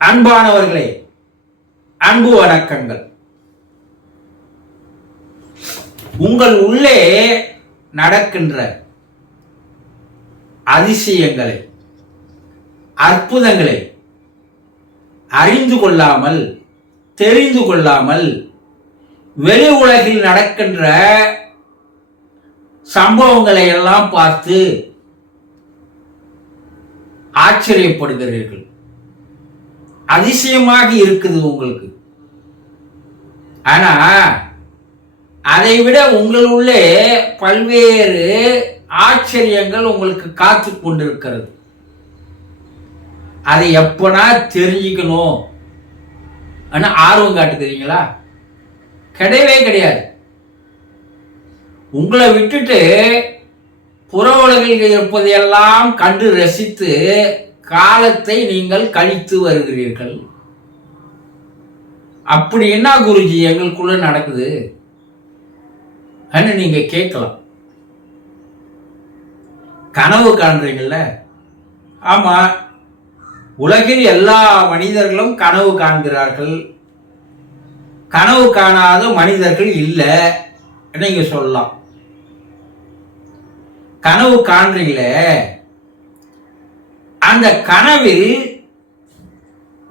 அன்பானவர்களே, அன்பு வணக்கங்கள். உங்கள் உள்ளே நடக்கின்ற அதிசயங்களை, அற்புதங்களை அறிந்து கொள்ளாமல், தெரிந்து கொள்ளாமல், வெளி உலகில் நடக்கின்ற சம்பவங்களை எல்லாம் பார்த்து ஆச்சரியப்படுகிறீர்கள். அதிசயமாக இருக்குது உங்களுக்கு. ஆனா அதை விட உங்கள் உள்ளே பல்வேறு ஆச்சரியங்கள் உங்களுக்கு காத்து கொண்டிருக்கிறது. அதை எப்பனா தெரிஞ்சுக்கணும் ஆனா ஆர்வம் காட்டுக்கிறீங்களா? கிடையவே கிடையாது. உங்களை விட்டுட்டு புற உலகில் இருப்பதையெல்லாம் கண்டு ரசித்து காலத்தை நீங்கள் கழித்து வருகிறீர்கள். அப்படி என்ன குருஜி எங்களுக்குள்ள நடக்குது நீங்க கேட்கலாம். கனவு காண்றீங்கல்ல? ஆமா, உலகில் எல்லா மனிதர்களும் கனவு காண்கிறார்கள். கனவு காணாத மனிதர்கள் இல்லை நீங்க சொல்லலாம். கனவு காண்றீங்களே, அந்த கனவில்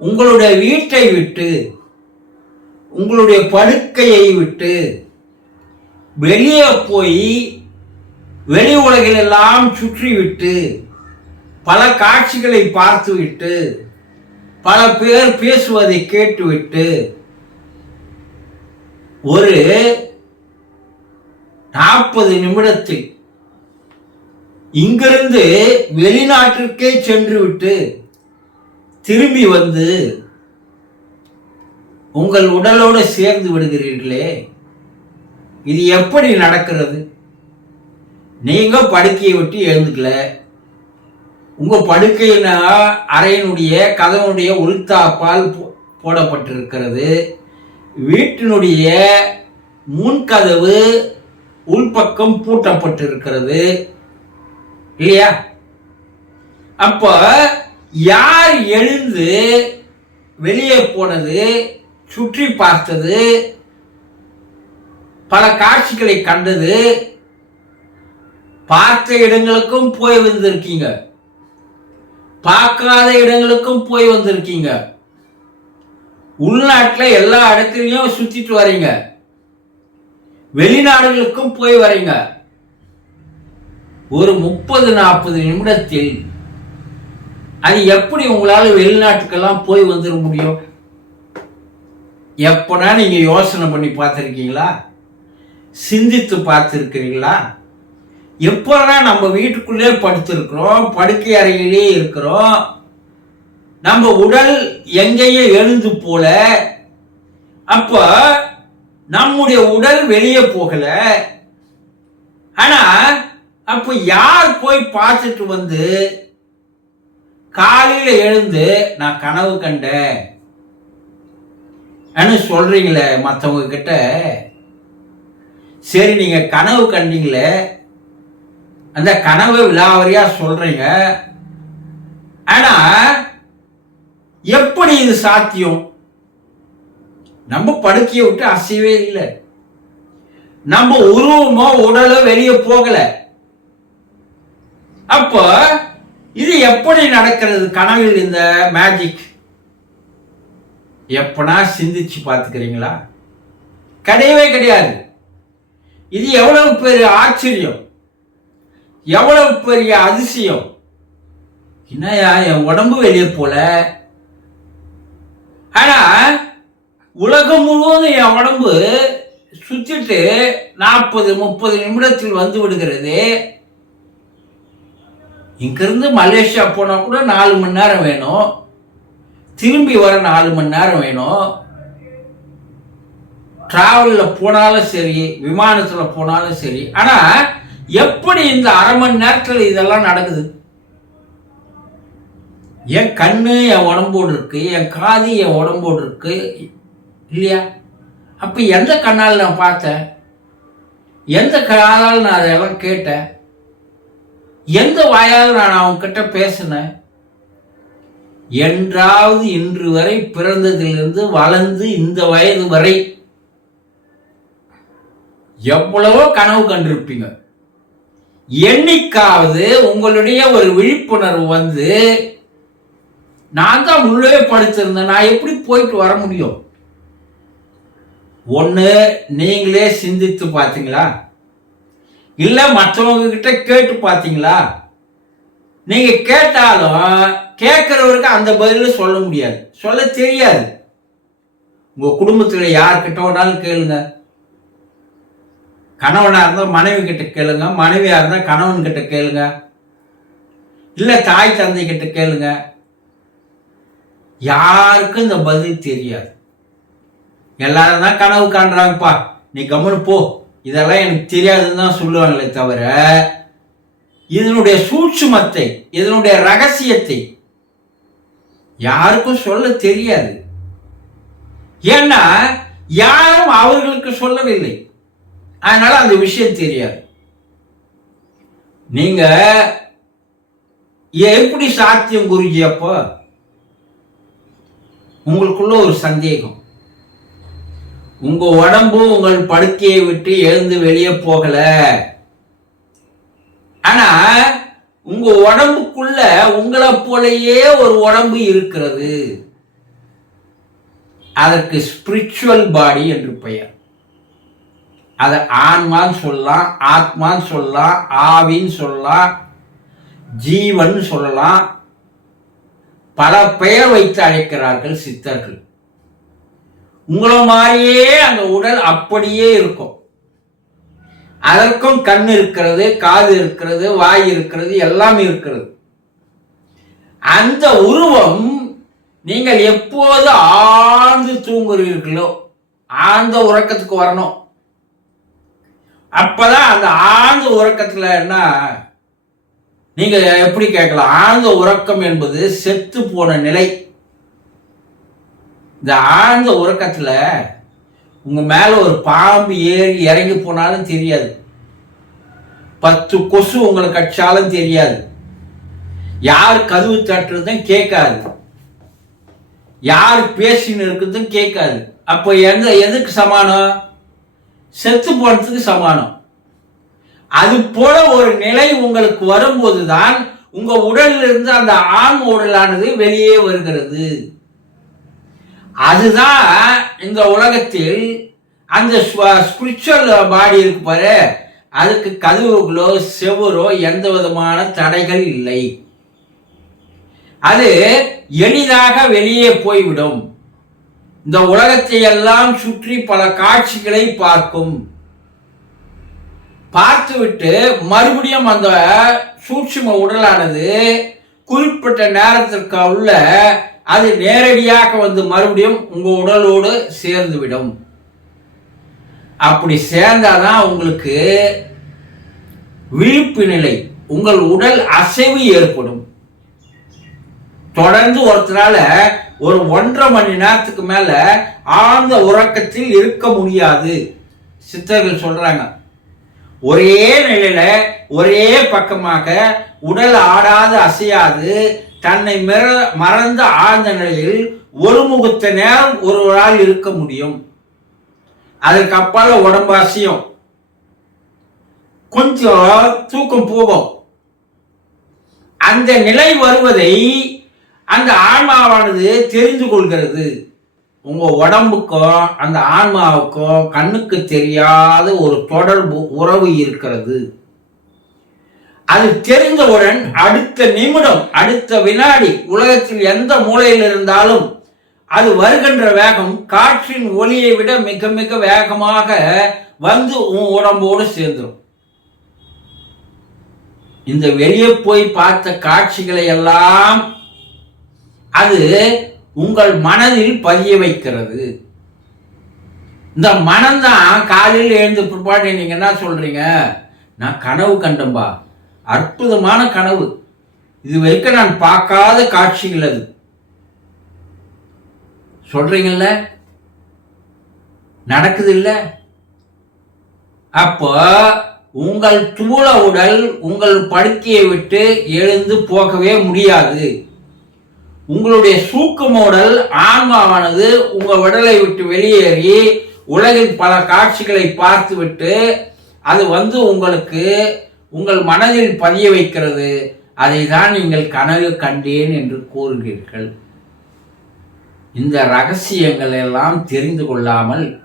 உங்களுடைய வீட்டை விட்டு, உங்களுடைய படுக்கையை விட்டு வெளியே போய் வெளி உலகில் எல்லாம் சுற்றிவிட்டு பல காட்சிகளை பார்த்துவிட்டு பல பேர் பேசுவதை கேட்டுவிட்டு ஒரு 40 நிமிடத்தில் இங்கிருந்து வெளிநாட்டிற்கே சென்று விட்டு திரும்பி வந்து உங்கள் உடலோடு சேர்ந்து விடுகிறீர்களே, இது எப்படி நடக்கிறது? நீங்க படுக்கையை விட்டு எழுந்துக்கல. உங்க படுக்கையின அறையினுடைய கதவுடைய உள்தாப்பால் போடப்பட்டிருக்கிறது. வீட்டினுடைய முன்கதவு உள்பக்கம் பூட்டப்பட்டிருக்கிறது இல்லையா? அப்ப யார் எழுந்து வெளியே போனது, சுற்றி பார்த்தது, பல காட்சிகளை கண்டது, பார்த்த இடங்களுக்கும் போய் வந்திருக்கீங்க, பார்க்காத இடங்களுக்கும் போய் வந்திருக்கீங்க, உள்நாட்டில் எல்லா இடத்துலையும் சுத்திட்டு வரீங்க, வெளிநாடுகளுக்கும் போய் வரீங்க. ஒரு 30-40 நிமிடத்தில் அது எப்படி உங்களால் வெளிநாட்டுக்கெல்லாம் போய் வந்துட முடியும்? எப்பனா நீங்க யோசனை பண்ணி பார்த்துருக்கீங்களா? சிந்தித்து பார்த்துருக்கிறீங்களா? எப்போதான் நம்ம வீட்டுக்குள்ளே படுத்திருக்கிறோம், படுக்கை அறையிலே இருக்கிறோம், நம்ம உடல் எங்கேயே எழுந்து போல. அப்ப நம்முடைய உடல் வெளியே போகல. ஆனா அப்ப யார் போய் பார்த்துட்டு வந்து காலையில எழுந்து நான் கனவு கண்டேன் சொல்றீங்களே மற்றவங்க கிட்ட? சரி, நீங்க கனவு கண்டீங்களே, அந்த கனவை விலாவரியா சொல்றீங்க. ஆனா எப்படி இது சாத்தியம்? நம்ம படுக்கையை விட்டு அசையவே இல்லை, நம்ம உருவமோ உடலோ வெளியே போகல. அப்ப இது எப்படி நடக்கிறது கனவில், இந்த மேஜிக்? எப்பனா சிந்திச்சு பார்த்துக்கிறீங்களா? கிடையவே கிடையாது. இது எவ்வளவு பெரிய ஆச்சரியம், எவ்வளவு பெரிய அதிசயம்! என்னையா என் உடம்பு வெளியே போல, ஆனா உலகம் முழுவதும் என் உடம்பு சுத்திட்டு 40-30 நிமிடத்தில் வந்து விடுகிறது. இங்கிருந்து மலேசியா போனா கூட 4 மணி நேரம் வேணும், திரும்பி வர 4 மணி நேரம் வேணும். டிராவல்ல போனாலும் சரி, விமானத்துல போனாலும் சரி. ஆனா எப்படி இந்த அரை மணி நேரத்தில் இதெல்லாம் நடக்குது? என் கண்ணு என் உடம்போடு இருக்கு, என் காது என் உடம்போடு இருக்கு இல்லையா? அப்ப எந்த கண்ணால் நான் பார்த்தேன், எந்த காதால் நான் அதெல்லாம் கேட்டேன், எந்த வாயால் நான் அவங்க கிட்ட பேசினேன்? என்றாவது இன்று வரை பிறந்ததிலிருந்து வளர்ந்து இந்த வயது வரை எவ்வளவோ கனவு கண்டிருப்பீங்க. என்னைக்காவது உங்களுடைய ஒரு விழிப்புணர்வு வந்து, நான் தான் உள்ளே படுத்திருந்தேன், நான் எப்படி போயிட்டு வர முடியும்? ஒண்ணு நீங்களே சிந்தித்து பார்த்தீங்களா? இல்ல மற்றவங்க கிட்ட கேட்டு பார்த்தீங்களா? நீங்க கேட்டாலும் கேட்கிறவருக்கு அந்த பதில சொல்ல முடியாது, சொல்ல தெரியாது. உங்க குடும்பத்துல யார்கிட்ட வேணாலும் கேளுங்க. கணவனா இருந்தா மனைவி கிட்ட கேளுங்க, மனைவியா இருந்தா கணவன் கிட்ட கேளுங்க, இல்ல தாய் தந்தை கிட்ட கேளுங்க. யாருக்கும் இந்த பதில் தெரியாது. எல்லாரும் தான் கனவு காண்றாங்கப்பா, நீ கம்முனு போ, இதெல்லாம் எனக்கு தெரியாதுன்னு தான் சொல்லுவாங்களே தவிர, இதனுடைய சூட்சுமத்தை, இதனுடைய ரகசியத்தை யாருக்கும் சொல்ல தெரியாது. ஏன்னா யாரும் அவர்களுக்கு சொல்லவில்லை, அதனால அந்த விஷயம் தெரியாது. நீங்க எப்படி சாத்தியம் குருஜி? அப்போ உங்களுக்குள்ள ஒரு சந்தேகம். உங்க உடம்பு உங்கள் படுக்கையை விட்டு எழுந்து வெளியே போகல, ஆனா உங்க உடம்புக்குள்ள உங்களை போலயே ஒரு உடம்பு இருக்கிறது. அதற்கு ஸ்பிரிச்சுவல் பாடி என்று பெயர். அதை ஆன்மான்னு சொல்லலாம், ஆத்மான்னு சொல்லலாம், ஆவின்னு சொல்லலாம், ஜீவன் சொல்லலாம், பல பெயர் வைத்து அழைக்கிறார்கள் சித்தர்கள். உங்களை மாதிரியே அந்த உடல் அப்படியே இருக்கும். அதற்கும் கண் இருக்கிறது, காது இருக்கிறது, வாய் இருக்கிறது, எல்லாம் இருக்கிறது. அந்த உருவம் நீங்கள் எப்போது ஆழ்ந்து தூங்குறீர்களோ ஆழ்ந்த உறக்கத்துக்கு வரணும். அப்பதான் அந்த ஆழ்ந்த உறக்கத்துல என்ன, நீங்க எப்படி கேட்கலாம், ஆழ்ந்த உறக்கம் என்பது செத்து போன நிலை. இந்த ஆழ்ந்த உறக்கத்துல உங்க மேல ஒரு பாம்பு ஏறி இறங்கி போனாலும் தெரியாது, 10 கொசு உங்களை கடிச்சாலும் தெரியாது, யார் கதவு தட்டுறதும் கேட்காது, யார் பேசின்னு இருக்கிறதும் கேட்காது. அப்போ எதுக்கு சமானம்? செத்து போனதுக்கு சமானம். அது போல ஒரு நிலை உங்களுக்கு வரும்போதுதான் உங்க உடலில் இருந்து அந்த ஆன்ம உடலானது வெளியே வருகிறது. அதுதான் இந்த உலகத்தில் அந்த ஸ்பிரிச்சுவல் பாடி இருக்கு பாரு, அதுக்கு கதவுகளோ செவரோ எந்த விதமான தடைகள் இல்லை. அது எளிதாக வெளியே போய்விடும். இந்த உலகத்தை எல்லாம் சுற்றி பல காட்சிகளை பார்க்கும். பார்த்துவிட்டு மறுபடியும் அந்த சூட்சும உடலானது குறிப்பிட்ட நேரத்திற்கு உள்ள அது நேரடியாக வந்து மறுபடியும் உங்க உடலோடு சேர்ந்துவிடும். அப்படி சேர்ந்தாதான் உங்களுக்கு விழிப்பு நிலை, உங்கள் உடல் அசைவு ஏற்படும். தொடர்ந்து ஒருத்தரால ஒரு 1.5 மணி நேரத்துக்கு மேல ஆழ்ந்த உறக்கத்தில் இருக்க முடியாது. சித்தர்கள் சொல்றாங்க, ஒரே நிலையில ஒரே பக்கமாக உடல் ஆடாது அசையாது தன்னை மறந்த ஆழ்ந்த நிலையில் ஒரு முகத்த நேரம் ஒருவரால் இருக்க முடியும். அதற்கு அப்பால உடம்பு அசையும், கொஞ்சம் தூக்கம் போகும். அந்த நிலை வருவதை அந்த ஆன்மாவானது தெரிந்து கொள்கிறது. உங்க உடம்புக்கும் அந்த ஆன்மாவுக்கும் கண்ணுக்கு தெரியாத ஒரு தொடர்பு, உறவு இருக்கிறது. அது தெரிந்தவுடன் அடுத்த நிமிடம், அடுத்த வினாடி உலகத்தில் எந்த மூலையில் இருந்தாலும் அது வருகின்ற வேகம் காற்றின் ஒளியை விட மிக மிக வேகமாக வந்து உன் உடம்போடு சேர்ந்துடும். இந்த வெளியே போய் பார்த்த காட்சிகளை எல்லாம் அது உங்கள் மனதில் பதிய வைக்கிறது. இந்த மனம்தான் காலையில் எழுந்து பிற்பாடு நீங்க என்ன சொல்றீங்க, நான் கனவு கண்டம்பா, அற்புதமான கனவு, இது வரைக்கும் நான் பார்க்காத காட்சிகள் அது சொல்றீங்கல்ல, நடக்குது இல்ல? அப்போ உங்கள் தூள உடல் உங்கள் படுக்கையை விட்டு எழுந்து போகவே முடியாது. உங்களுடைய சூக்குமோடல் ஆன்மாவானது உங்க உடலை விட்டு வெளியேறி உலகில் பல காட்சிகளை பார்த்துவிட்டு அது உங்களுக்கு உங்கள் மனதில் பதிய வைக்கிறது. அதை தான் நீங்கள் கனவு கண்டேன் என்று கூறுகிறீர்கள். இந்த ரகசியங்கள் எல்லாம் தெரிந்து கொள்ளாமல்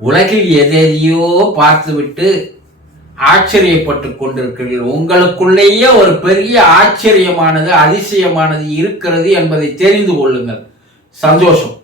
உலகில் எதையோ பார்த்துவிட்டு ஆச்சரியப்பட்டு கொண்டிருக்கிறீர்கள். உங்களுக்குள்ளேயே ஒரு பெரிய ஆச்சரியமானது அதிசயமானது இருக்கிறது என்பதை தெரிந்து கொள்ளுங்கள். சந்தோஷம்.